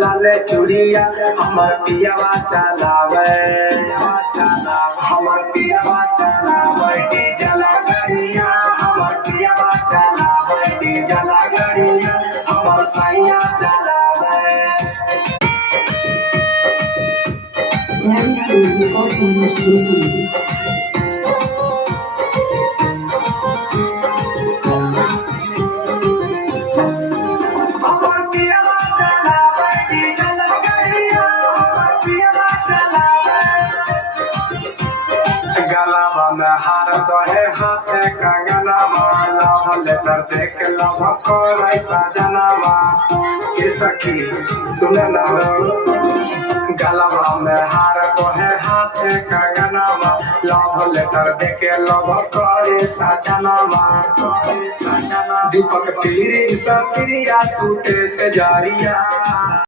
लाले चुड़िया हमर पियावा चलावे हमर पियावा चलावे डीजल गाड़िया हमर पियावा चलावे डीजल गाड़िया हमर सैया चलावे। गलावा में हार दोहे हाथे कंगना माला भले तर देख लव कोई सजनावा के सखी सुनना गलावा में हार दोहे हाथे कंगना माला भले तर देख लव कोई सजनावा दीपक तीरी सतिरिया टूटे से जारिया।